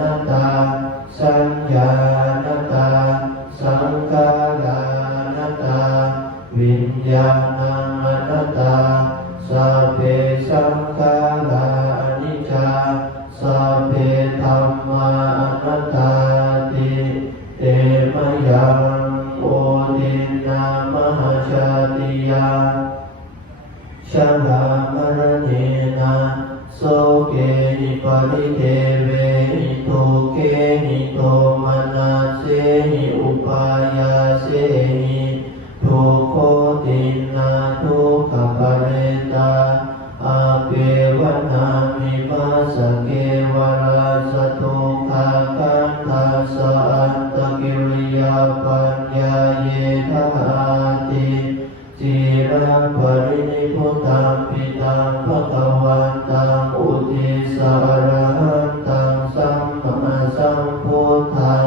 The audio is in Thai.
นตาสัญญานตาสังขารานตาวิญญาณังอนัตตาสัพเพสังขาราอนิจจาสัพเพธัมมาอนัตตาติเตมะยังโอตินนามหาชาติยาชรามรณเนนะโสเกหิปริเทเวหิทุเกหิโทมนัสเสหิอุปายาเสหิทุกโขตินาทุกขปะเรตาอาเปวนามิมาสเกวราสตุขาคันทัสสะอัตตกิริยาปัญญาเยทาติจิรังปรินิพพุตังปิตังภคะวันตังอุทิสารหันตังสัมมาสัมพุทธัง